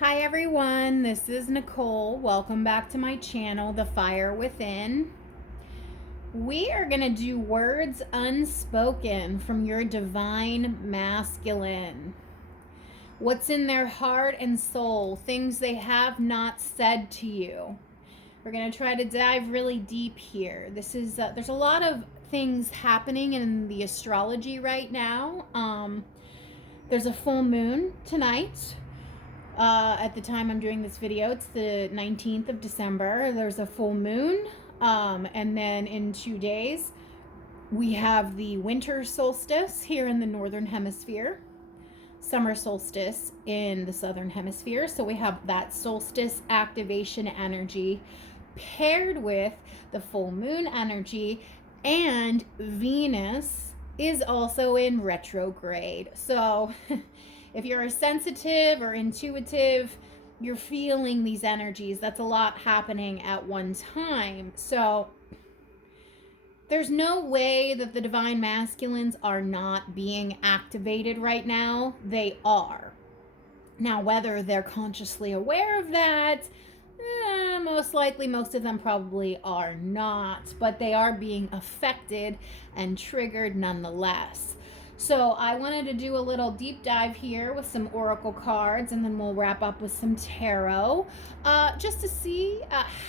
Hi everyone, this is Nicole. Welcome back to my channel, The Fire Within. We are going to do words unspoken from your divine masculine. What's in their heart and soul, things they have not said to you. We're going to try to dive really deep here. There's a lot of things happening in the astrology right now. There's a full moon tonight. At the time I'm doing this video, it's the 19th of December. There's a full moon. And then in 2 days, we have the winter solstice here in the northern hemisphere, summer solstice in the southern hemisphere. So we have that solstice activation energy paired with the full moon energy, and Venus is also in retrograde. So if you're a sensitive or intuitive, you're feeling these energies. That's a lot happening at one time. So there's no way that the divine masculines are not being activated right now. They are. Now, whether they're consciously aware of that, most likely most of them probably are not, but they are being affected and triggered nonetheless. So I wanted to do a little deep dive here with some oracle cards, and then we'll wrap up with some tarot, just to see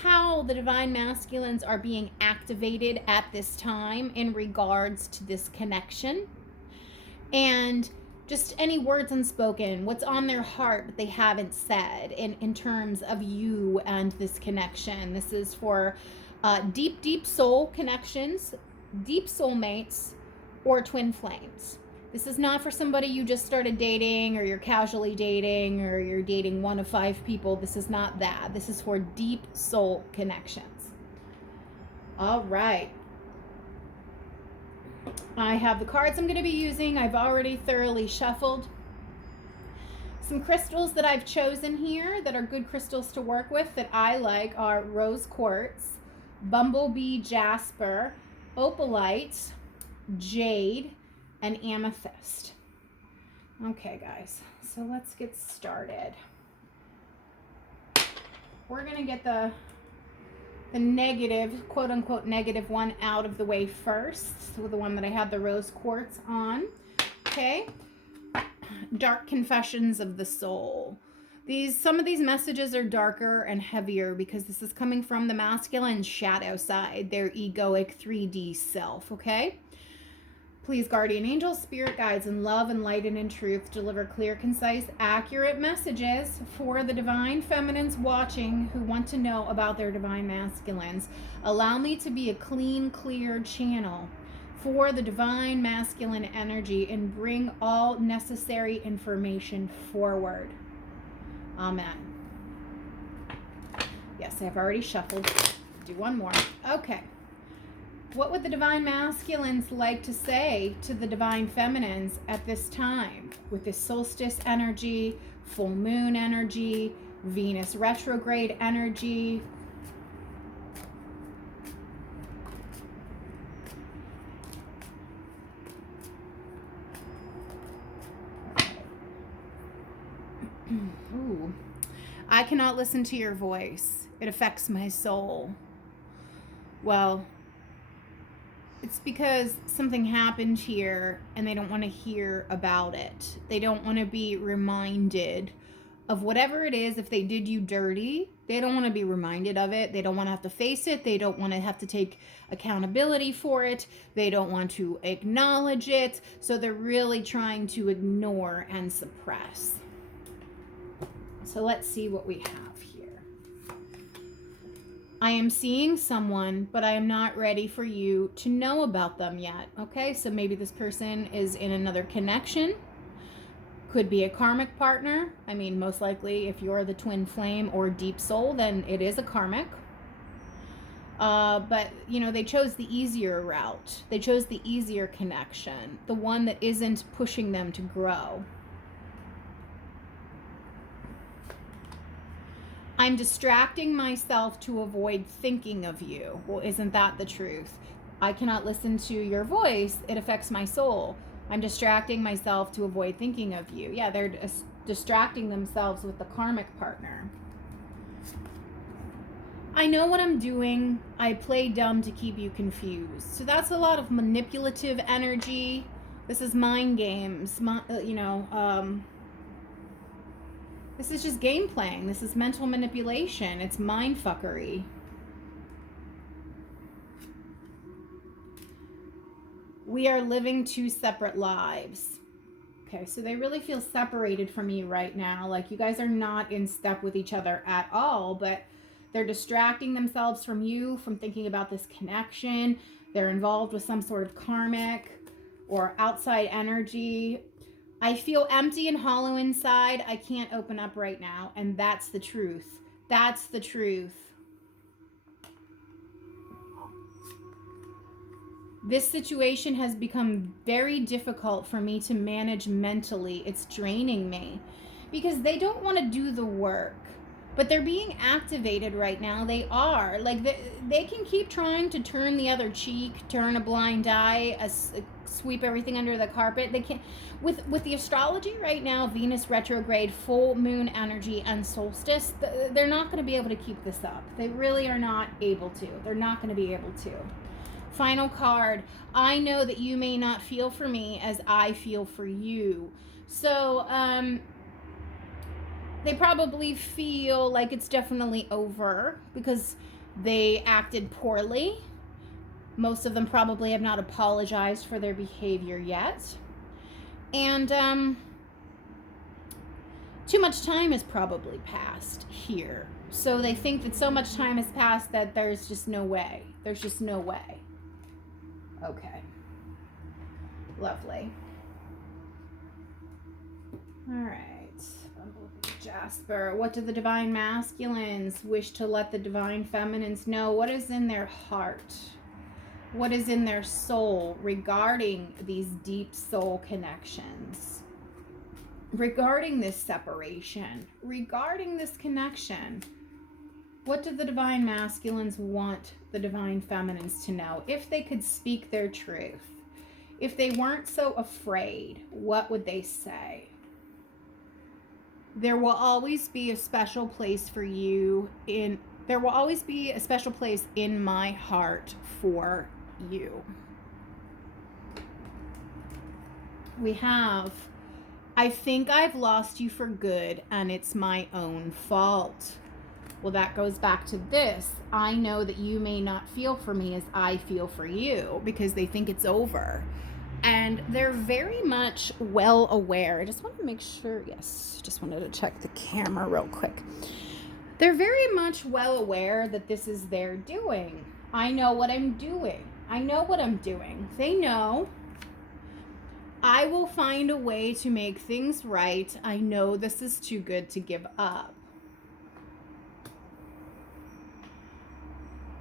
how the divine masculines are being activated at this time in regards to this connection, and just any words unspoken, what's on their heart that they haven't said in terms of you and this connection. This is for deep soul connections, deep soulmates, or twin flames. This is not for somebody you just started dating, or you're casually dating, or you're dating one of 5 people. This is not that. This is for deep soul connections. All right. I have the cards I'm going to be using. I've already thoroughly shuffled. Some crystals that I've chosen here that are good crystals to work with that I like are rose quartz, bumblebee jasper, opalite, jade, and amethyst. Okay, guys, so let's get started. We're going to get the negative, quote unquote negative one out of the way first. So the one that I have the rose quartz on. Okay. Dark confessions of the soul. Some of these messages are darker and heavier because this is coming from the masculine shadow side, their egoic 3D self, okay? Please, guardian angels, spirit guides, in love and light and in truth, deliver clear, concise, accurate messages for the divine feminines watching who want to know about their divine masculines. Allow me to be a clean, clear channel for the divine masculine energy and bring all necessary information forward. Amen. Yes, I've already shuffled. Do one more. Okay. What would the divine masculines like to say to the divine feminines at this time with this solstice energy, full moon energy, Venus retrograde energy? Ooh. I cannot listen to your voice. It affects my soul. Well, it's because something happened here and they don't want to hear about it. They don't want to be reminded of whatever it is. If they did you dirty, they don't want to be reminded of it. They don't want to have to face it. They don't want to have to take accountability for it. They don't want to acknowledge it. So they're really trying to ignore and suppress. So let's see what we have here. I am seeing someone, but I am not ready for you to know about them yet. Okay, so maybe this person is in another connection. Could be a karmic partner. I mean, most likely if you're the twin flame or deep soul, then it is a karmic. But, you know, they chose the easier route. They chose the easier connection, the one that isn't pushing them to grow. I'm distracting myself to avoid thinking of you. Well, isn't that the truth? I cannot listen to your voice. It affects my soul. I'm distracting myself to avoid thinking of you. Yeah, they're distracting themselves with the karmic partner. I know what I'm doing. I play dumb to keep you confused. So that's a lot of manipulative energy. This is mind games. This is just game playing. This is mental manipulation. It's mind fuckery. We are living two separate lives. Okay, so they really feel separated from you right now. Like you guys are not in step with each other at all, but they're distracting themselves from you, from thinking about this connection. They're involved with some sort of karmic or outside energy. I feel empty and hollow inside. I can't open up right now. And that's the truth. That's the truth. This situation has become very difficult for me to manage mentally. It's draining me because they don't want to do the work, but they're being activated right now. They are. Like they can keep trying to turn the other cheek, turn a blind eye, sweep everything under the carpet. They can't. With the astrology right now, Venus retrograde, full moon energy, and solstice, they're not going to be able to keep this up. They really are not able to. They're not going to be able to. Final card. I know that you may not feel for me as I feel for you. So, they probably feel like it's definitely over because they acted poorly. Most of them probably have not apologized for their behavior yet. And too much time has probably passed here. So they think that so much time has passed that there's just no way. There's just no way. Okay. Lovely. All right. Jasper, what do the divine masculines wish to let the divine feminines know? What is in their heart? What is in their soul regarding these deep soul connections? Regarding this separation, regarding this connection, what do the divine masculines want the divine feminines to know? If they could speak their truth, if they weren't so afraid, what would they say? There will always be a special place for you there will always be a special place in my heart for you. We have, I think I've lost you for good and it's my own fault. Well, that goes back to this. I know that you may not feel for me as I feel for you because they think it's over. And they're very much well aware. I just want to make sure, yes, just wanted to check the camera real quick. They're very much well aware that this is their doing. I know what I'm doing. I know what I'm doing. They know. I will find a way to make things right. I know this is too good to give up.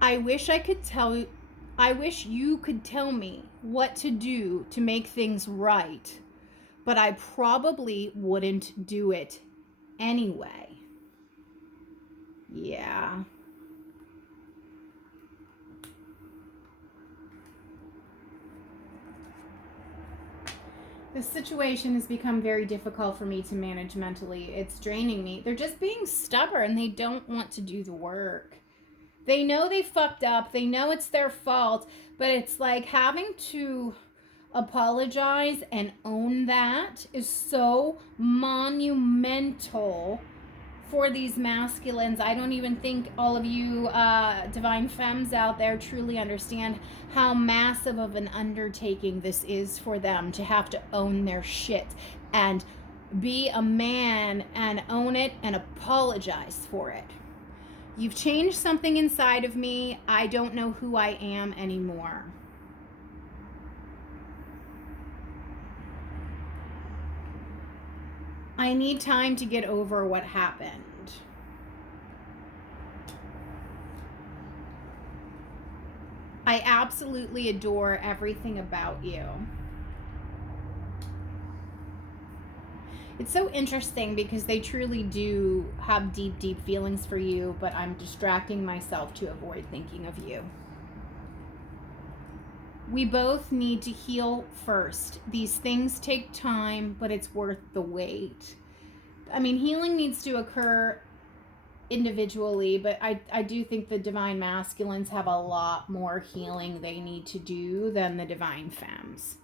I wish you could tell me what to do to make things right, but I probably wouldn't do it anyway. Yeah. This situation has become very difficult for me to manage mentally. It's draining me. They're just being stubborn. They don't want to do the work. They know they fucked up. They know it's their fault, but it's like having to apologize and own that is so monumental for these masculines. I don't even think all of you divine femmes out there truly understand how massive of an undertaking this is for them to have to own their shit and be a man and own it and apologize for it. You've changed something inside of me. I don't know who I am anymore. I need time to get over what happened. I absolutely adore everything about you. It's so interesting because they truly do have deep, deep feelings for you, but I'm distracting myself to avoid thinking of you. We both need to heal first. These things take time, but it's worth the wait. I mean, healing needs to occur individually, but I do think the divine masculines have a lot more healing they need to do than the divine femmes.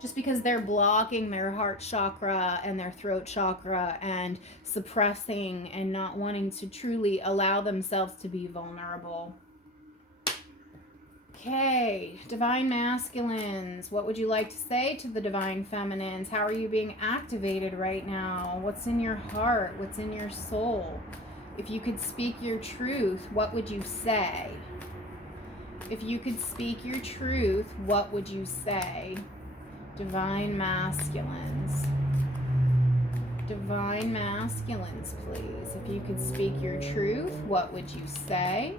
Just because they're blocking their heart chakra and their throat chakra and suppressing and not wanting to truly allow themselves to be vulnerable. Okay, divine masculines, what would you like to say to the divine feminines? How are you being activated right now? What's in your heart? What's in your soul? If you could speak your truth, what would you say? If you could speak your truth, what would you say? Divine masculines. Divine masculines, please. If you could speak your truth, what would you say?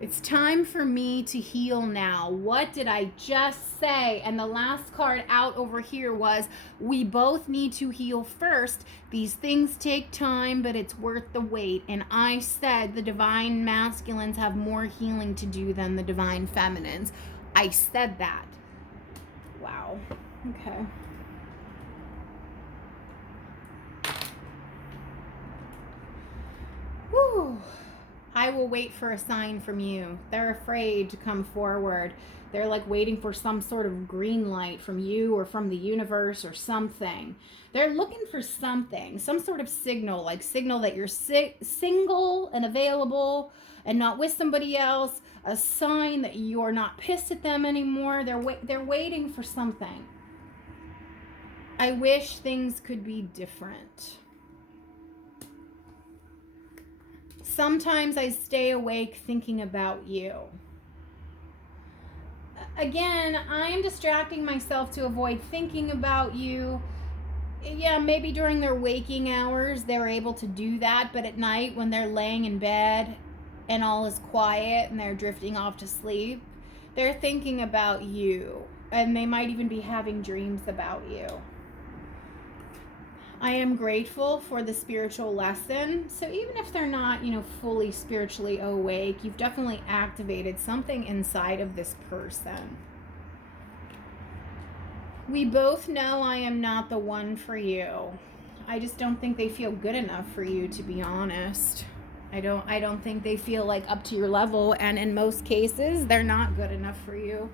It's time for me to heal now. What did I just say? And the last card out over here was, we both need to heal first. These things take time, but it's worth the wait. And I said the divine masculines have more healing to do than the divine feminines. I said that. Wow. Okay. Whew. I will wait for a sign from you. They're afraid to come forward. They're like waiting for some sort of green light from you or from the universe or something. They're looking for something, some sort of signal, like signal that you're single and available and not with somebody else, a sign that you're not pissed at them anymore. They're waiting for something. I wish things could be different. Sometimes I stay awake thinking about you. Again, I'm distracting myself to avoid thinking about you. Yeah, maybe during their waking hours they're able to do that, but at night when they're laying in bed and all is quiet and they're drifting off to sleep, they're thinking about you, and they might even be having dreams about you. I am grateful for the spiritual lesson. So even if they're not, fully spiritually awake, you've definitely activated something inside of this person. We both know I am not the one for you. I just don't think they feel good enough for you, to be honest. I don't think they feel like up to your level, and in most cases, they're not good enough for you.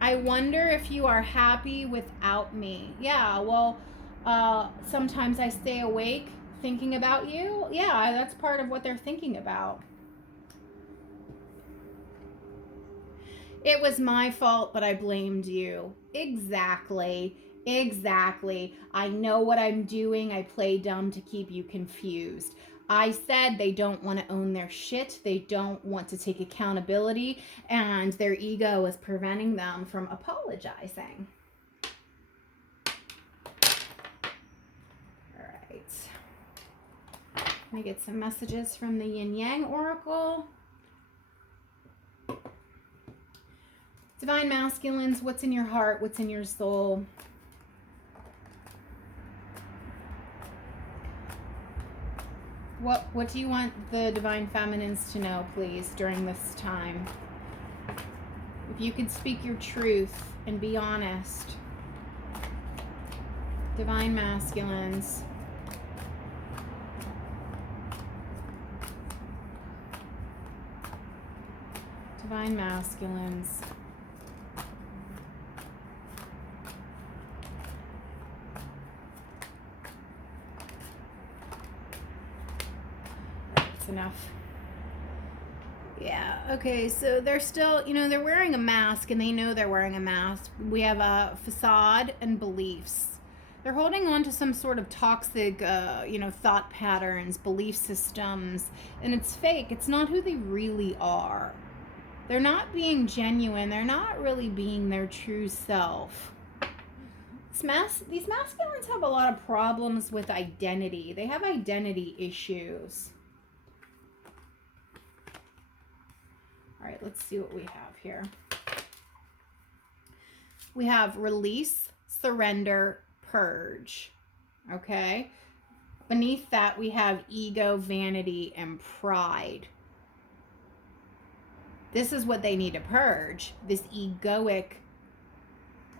I wonder if you are happy without me. Yeah, well, sometimes I stay awake thinking about you. Yeah, that's part of what they're thinking about. It was my fault, but I blamed you. Exactly. I know what I'm doing. I play dumb to keep you confused. I said they don't want to own their shit. They don't want to take accountability, and their ego is preventing them from apologizing. Let me get some messages from the Yin Yang Oracle. Divine masculines, what's in your heart? What's in your soul? What do you want the divine feminines to know, please, during this time? If you could speak your truth and be honest. Divine masculines. Divine masculines. That's enough. Yeah, okay, so they're still, they're wearing a mask, and they know they're wearing a mask. We have a facade and beliefs. They're holding on to some sort of toxic, thought patterns, belief systems, and it's fake. It's not who they really are. They're not being genuine. They're not really being their true self. These masculines have a lot of problems with identity. They have identity issues. All right, let's see what we have here. We have release, surrender, purge. Okay? Beneath that, we have ego, vanity, and pride. This is what they need to purge, this egoic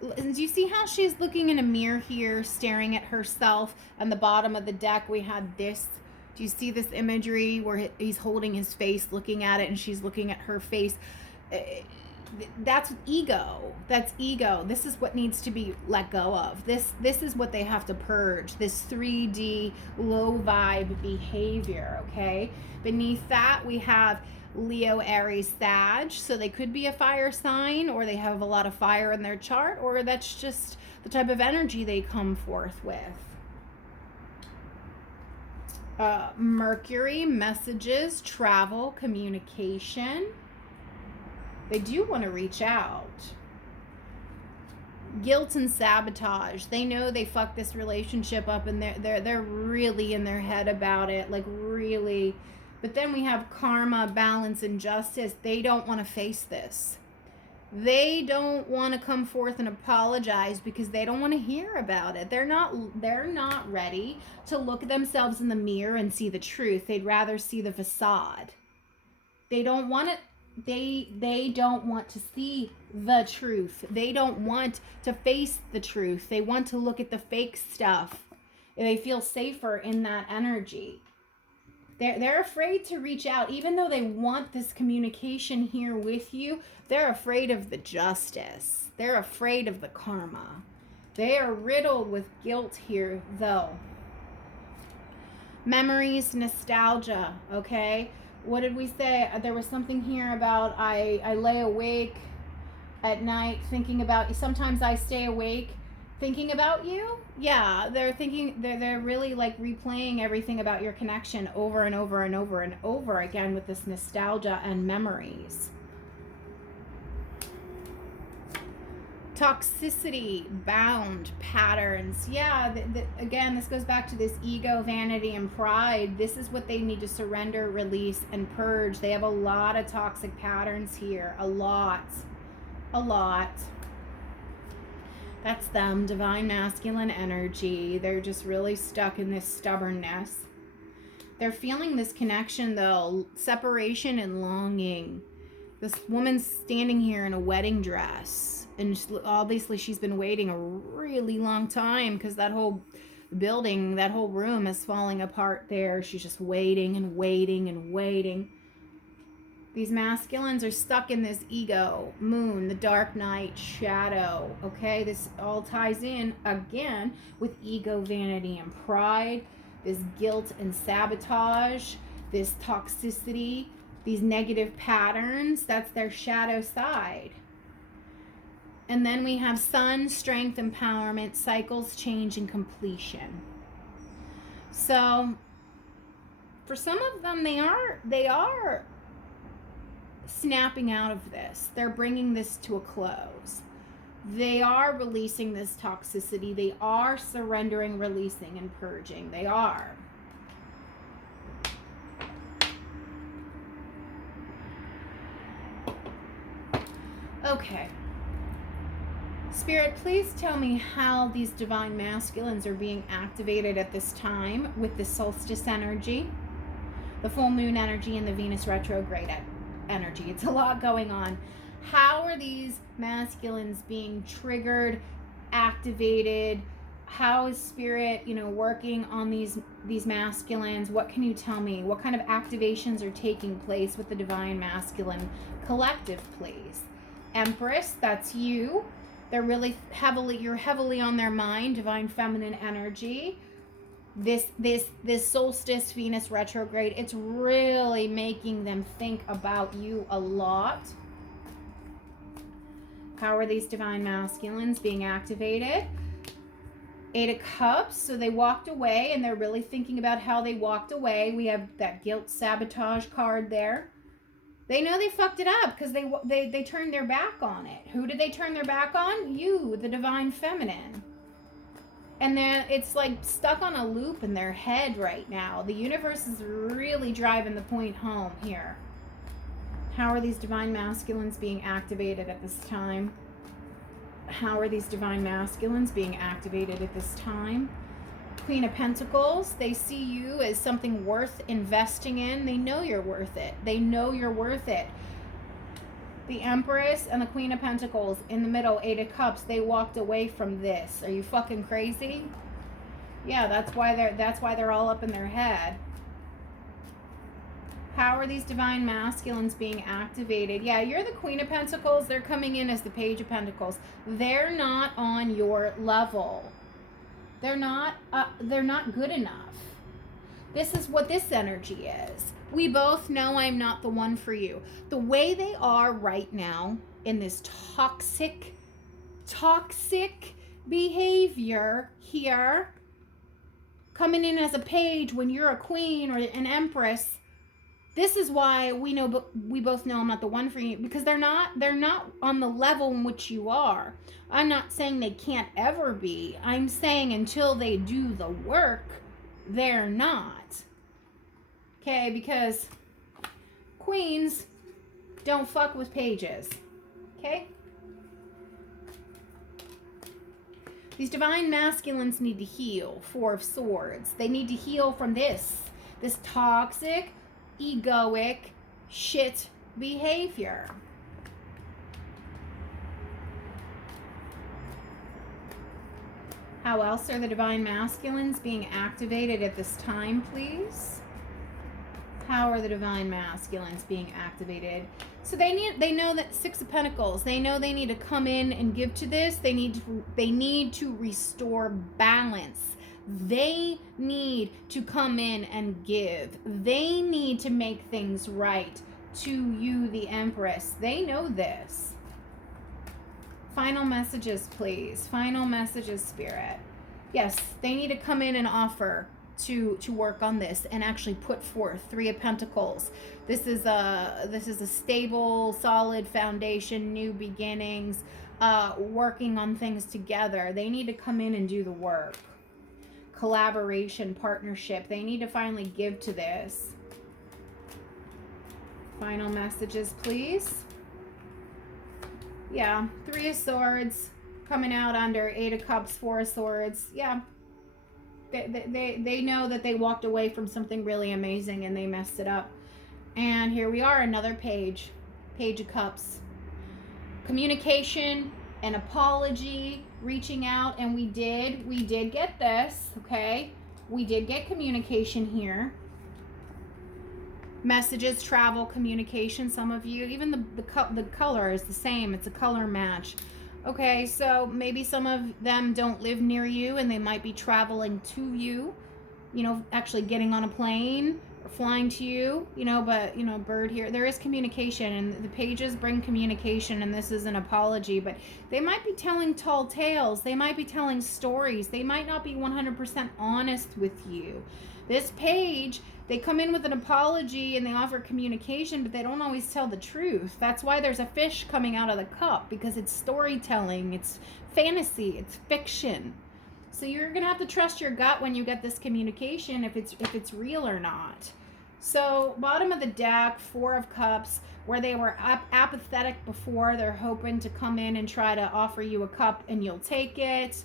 Do you see how she's looking in a mirror here, staring at herself? On the bottom of the deck, we had this. Do you see this imagery where he's holding his face, looking at it, and she's looking at her face? That's ego. That's ego. This is what needs to be let go of. This is what they have to purge. This 3D low vibe behavior, okay? Beneath that, we have Leo, Aries, Sag. So they could be a fire sign, or they have a lot of fire in their chart, or that's just the type of energy they come forth with. Mercury, messages, travel, communication. They do want to reach out. Guilt and sabotage. They know they fucked this relationship up, and they're really in their head about it, like really. But then we have karma, balance, and justice. They don't want to face this. They don't want to come forth and apologize because they don't want to hear about it. They're not ready to look at themselves in the mirror and see the truth. They'd rather see the facade. They don't want it. They don't want to see the truth. They don't want to face the truth. They want to look at the fake stuff. They feel safer in that energy. They're afraid to reach out, even though they want this communication here with you. They're afraid of the justice. They're afraid of the karma. They are riddled with guilt here, though. Memories, nostalgia, okay? What did we say? There was something here about I lay awake at night thinking about you. Sometimes I stay awake thinking about you. Yeah, they're really like replaying everything about your connection over and over and over and over again with this nostalgia and memories. Toxicity, bound, patterns. Yeah, again, this goes back to this ego, vanity, and pride. This is what they need to surrender, release, and purge. They have a lot of toxic patterns here. A lot. That's them, divine masculine energy. They're just really stuck in this stubbornness. They're feeling this connection, though, separation and longing. This woman's standing here in a wedding dress, and obviously she's been waiting a really long time because that whole building, that whole room is falling apart there. She's just waiting and waiting and waiting. These masculines are stuck in this ego, moon, the dark night, shadow, okay? This all ties in, again, with ego, vanity, and pride, this guilt and sabotage, this toxicity, these negative patterns. That's their shadow side. And then we have sun, strength, empowerment, cycles, change, and completion. So, for some of them, they are snapping out of this. They're bringing this to a close. They are releasing this toxicity. They are surrendering, releasing, and purging. They are. Okay. Spirit, please tell me how these divine masculines are being activated at this time with the solstice energy, the full moon energy, and the Venus retrograde energy. It's a lot going on. How are these masculines being triggered, activated? How is spirit, working on these masculines? What can you tell me? What kind of activations are taking place with the divine masculine collective, please? Empress, that's you. They're really you're heavily on their mind, divine feminine energy. This solstice Venus retrograde, it's really making them think about you a lot. How are these divine masculines being activated? 8 of Cups, so they walked away and they're really thinking about how they walked away. We have that guilt sabotage card there. They know they fucked it up because they turned their back on it. Who did they turn their back on? You, the divine feminine. And then it's like stuck on a loop in their head right now. The universe is really driving the point home here. How are these divine masculines being activated at this time? How are these divine masculines being activated at this time? Queen of Pentacles, they see you as something worth investing in. They know you're worth it. They know you're worth it. The Empress and the Queen of Pentacles in the middle, Eight of Cups. They walked away from this. Are you fucking crazy? Yeah, that's why they're all up in their head. How are these divine masculines being activated? Yeah, you're the Queen of Pentacles. They're coming in as the Page of Pentacles. They're not on your level. They're not good enough. This is what this energy is. We both know I'm not the one for you. The way they are right now in this toxic behavior here, coming in as a page when you're a queen or an empress, this is why we both know I'm not the one for you, because they're not on the level in which you are. I'm not saying they can't ever be. I'm saying until they do the work, they're not. Okay, because queens don't fuck with pages. Okay? These divine masculines need to heal. Four of Swords. They need to heal from this toxic, egoic, shit behavior. How else are the divine masculines being activated at this time, please? How are the divine masculines being activated? So they know that Six of Pentacles. They know they need to come in and give to this. They need to restore balance. They need to come in and give. They need to make things right to you, the Empress. They know this. Final messages, please. Final messages, Spirit. Yes, they need to come in and offer to work on this and actually put forth. Three of Pentacles. This is a stable, solid foundation, new beginnings, working on things together. They need to come in and do the work. Collaboration, partnership. They need to finally give to this. Final messages, please. Yeah, Three of Swords coming out under Eight of Cups, Four of Swords. Yeah. They know that they walked away from something really amazing and they messed it up. And here we are, another page. Page of Cups. Communication, an apology, reaching out, and we did get this, okay? We did get communication here. Messages, travel, communication, some of you. Even the color is the same. It's a color match. Okay, so maybe some of them don't live near you and they might be traveling to you, actually getting on a plane or flying to you, but, bird here. There is communication, and the pages bring communication, and this is an apology, but they might be telling tall tales. They might be telling stories. They might not be 100% honest with you. This page, they come in with an apology and they offer communication, but they don't always tell the truth. That's why there's a fish coming out of the cup, because it's storytelling, it's fantasy, it's fiction. So you're gonna have to trust your gut when you get this communication, if it's real or not. So bottom of the deck, Four of Cups, where they were apathetic before, they're hoping to come in and try to offer you a cup and you'll take it.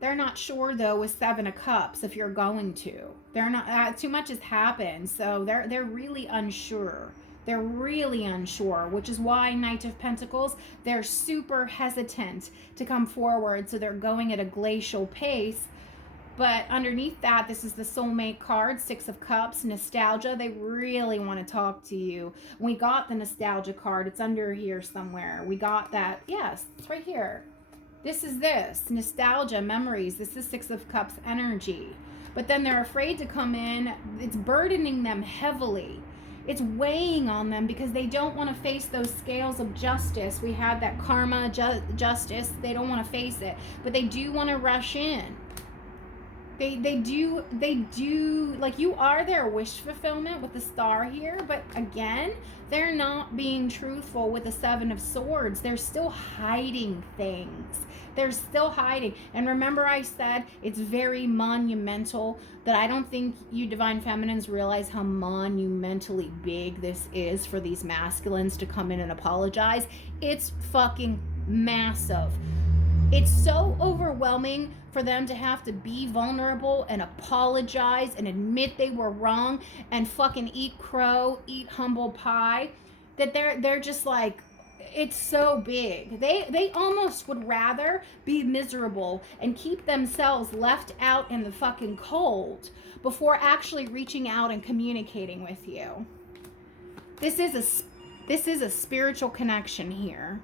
They're not sure though with Seven of Cups if you're going to. They're not, too much has happened, so they're really unsure. They're really unsure, which is why Knight of Pentacles, they're super hesitant to come forward, so they're going at a glacial pace. But underneath that, this is the soulmate card, Six of Cups, nostalgia. They really want to talk to you. We got the nostalgia card. It's under here somewhere. We got that. Yes, it's right here. This is nostalgia, memories. This is Six of Cups energy. But then they're afraid to come in. It's burdening them heavily. It's weighing on them because they don't want to face those scales of justice. We had that karma, justice. They don't want to face it. But they do want to rush in. They do, like, you are their wish fulfillment with the star here, but again, they're not being truthful with the Seven of Swords. They're still hiding things. They're still hiding. And remember I said it's very monumental, that I don't think you divine feminines realize how monumentally big this is for these masculines to come in and apologize. It's fucking massive. It's so overwhelming for them to have to be vulnerable and apologize and admit they were wrong and fucking eat crow, eat humble pie. that they're just like, it's so big. They almost would rather be miserable and keep themselves left out in the fucking cold before actually reaching out and communicating with you. This is a spiritual connection here.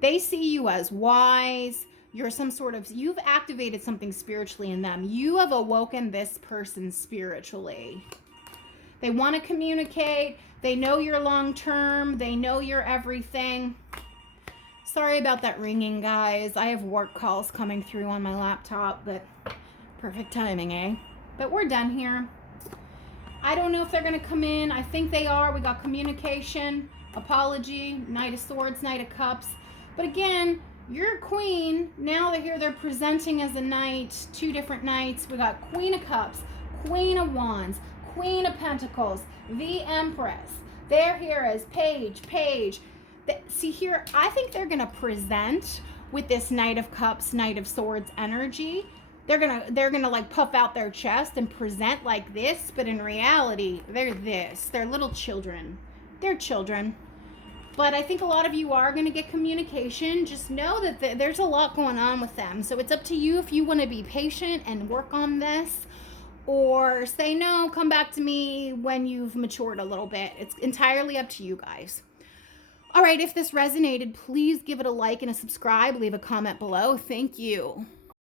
They see you as wise. You're some sort of, you've activated something spiritually in them. You have awoken this person spiritually. They want to communicate. They know you're long term. They know you're everything. Sorry about that ringing, guys. I have work calls coming through on my laptop, but perfect timing, eh? But we're done here. I don't know if they're going to come in. I think they are. We got communication, apology, Knight of Swords, Knight of Cups. But again, you're a queen. Now they're here. They're presenting as a knight. Two different knights. We got Queen of Cups, Queen of Wands, Queen of Pentacles, the Empress. They're here as page. See here, I think they're going to present with this Knight of Cups, Knight of Swords energy. They're gonna like puff out their chest and present like this, but in reality, they're this. They're little children. They're children. But I think a lot of you are going to get communication. Just know that there's a lot going on with them. So it's up to you if you want to be patient and work on this, or say no, come back to me when you've matured a little bit. It's entirely up to you guys. All right, if this resonated, please give it a like and a subscribe. Leave a comment below. Thank you.